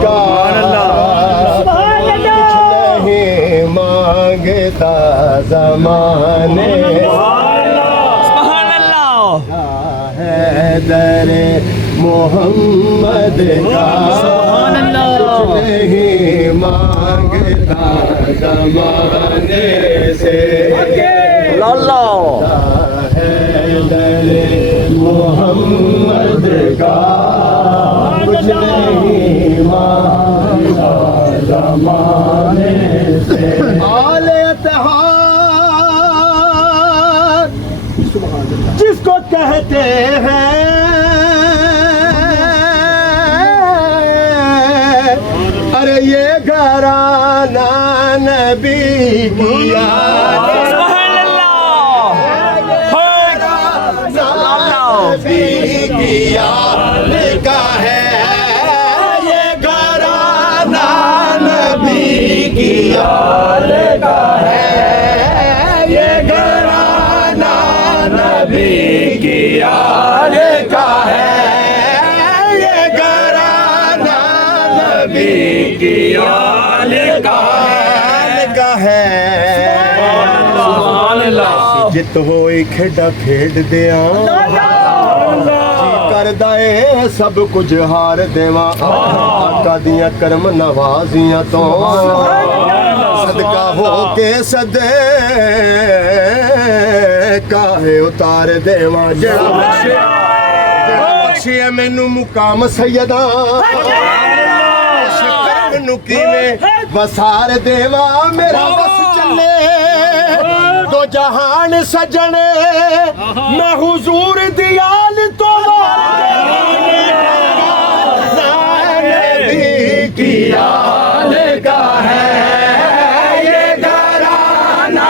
का कुछ नहीं मांगता जमाने है दरे मोहम्मद का कुछ नहीं मांगता जमाने से है दरे मोहम्मद का कुछ नहीं मांगता जमाने से आले इत्तेहाद जिसको कहते हैं अरे ये घराना नबी की याद नबी की याद का है ये घराना नबी की याद का है ये घराना नबी की याद का है ये घराना नबी की याद का है जित होई खेडा खेड दिया करदा है सब कुछ हार देवा आका दियां करम नवाजियां तो सदका हो के सदे काहे उतार देवा जड़ा बख्शिया मैनू मुकाम सैयदा मैनू किवें वसार देवा मेरा बस चले दो जहान सजने मैं हुजूर दियाल तो नबी की याद का है ये घराना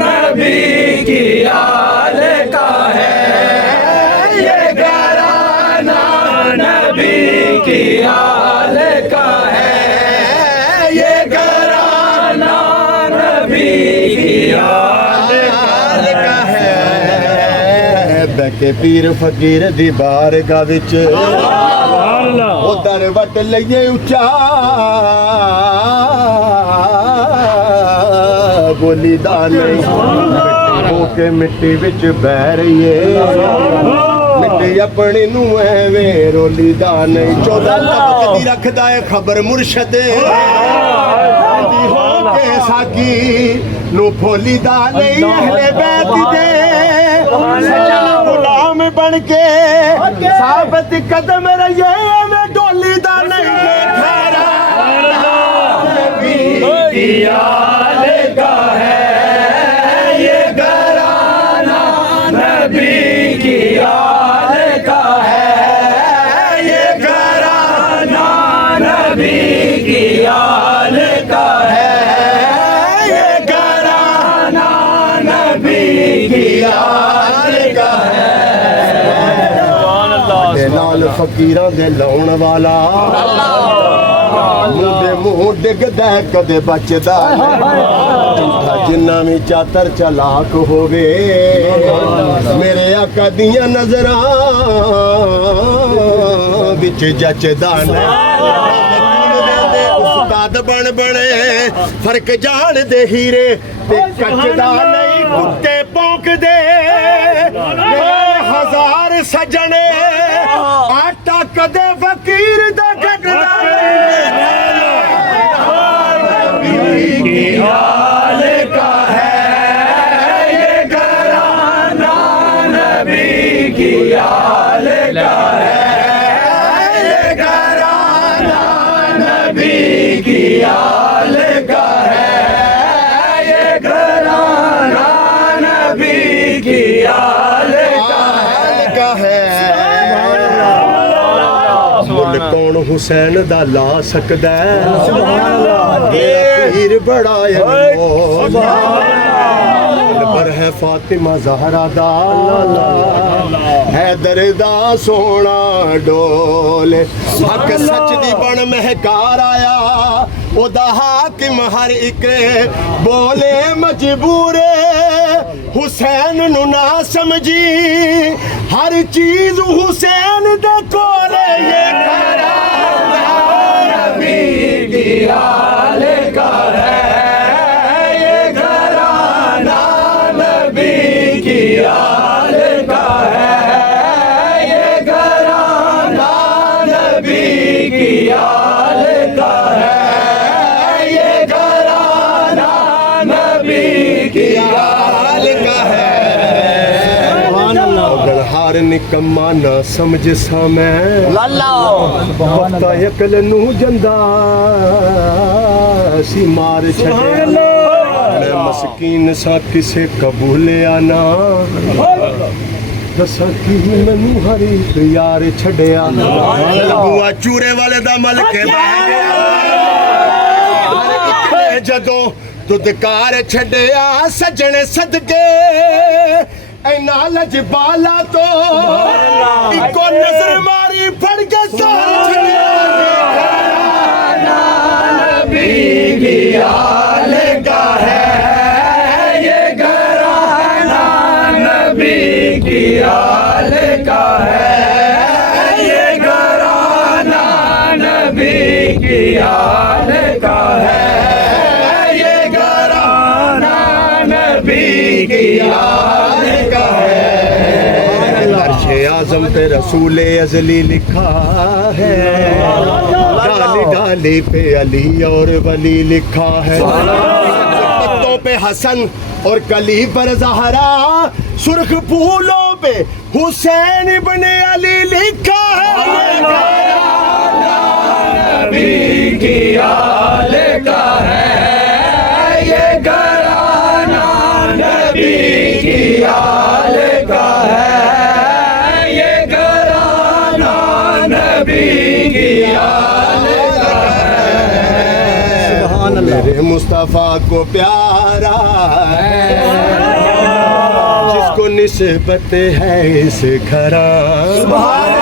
नबी की याद का है ये घराना नबी की याद का है ये घराना नबी की याद का है बैके पीर फकीर दी बारगाह विच उधर वट लइए उच्चा बोली दा नहीं होके मिट्टी विच बह रही है मिट्टी अपनी नू एवें रोली दा नहीं 14 तबक दी रखदा है खबर मुर्शद होके साकी नू भोली दा नहीं अहले बैत दे गुलाम बन के साबत कदम रहिए में डोली दा नहीं नबी की याद का है ये घराना नबी की याद का है ये घराना नबी की याद का है ये घराना नबी की याद का है नाल फकीरां दे लाउण वाला मुंडे मुंह डिगदा कदे बचदा झूठा जिन्ना भी चातर चलाक होवे मेरे आका दियां नजरां विच जचदा उस्ताद बन बने फर्क जान दे हीरे ते कचदा नहीं कुत्ते भौंकदे हजार सजने आटा कदे फकीर दा घटदा नबी की हाल का है ये घराना नबी की हाल का है ये घराना नबी की हाल का है ये घराना नबी की हाल का है मुल कौन हुसैन दा ला सकदा पीर बड़ा पर है फातिमा ज़हरा दा हैदर दा सोना डोल हक सच दी बन महकार आया ओदा हाकिम हर एक बोले मजबूरे हुसैन नु ना समझी हर चीज हुसैन दे कोले ये निकम्मा ना समझ सा मैं पता अकल नू जंदा सी मार छड़े मैं मस्कीन सा किसे कबूलिया ना दसा की मैनू हर एक यार छड़िया बुआ चूरे वाले दा मल के बह गया जदों दुदकार छड़िया सजने सदके ऐना लजबाला तो इको नजर मारी फड़ के सार छड़िया नबी की आल का है ये घराना नबी की आल का है ये घराना नबी की आल का है ये घराना नबी की आल का है अर्शे आज़म पे रसूल अज़ली लिखा है डाली डाली पे अली और वली लिखा है पत्तों पे हसन और कली पर ज़हरा सुर्ख फूलों पे हुसैन इब्ने अली लिखा है नबी की आल का है ये घराना नबी की आल का है ये घराना नबी की आल का है मेरे मुस्तफा को प्यारा है जिसको निस्बत है इस घराने सुभान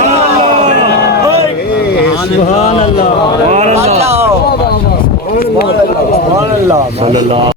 अल्लाह